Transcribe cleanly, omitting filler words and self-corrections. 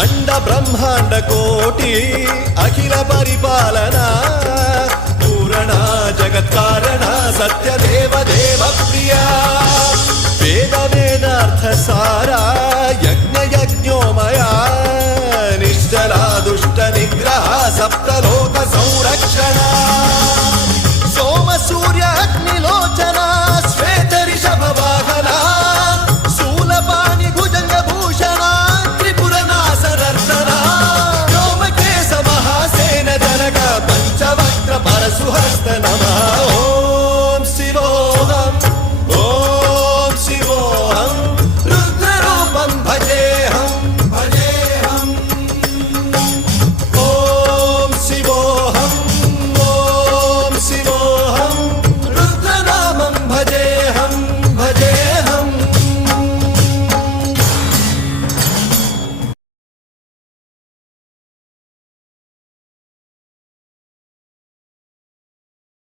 అండ బ్రహ్మాండ కోటి అఖిల పరిపాలన పూరణ జగత్కారణ సత్యదేవ దేవ ప్రియా వేద వేదార్థ సారా యజ్ఞ యజ్ఞోమయ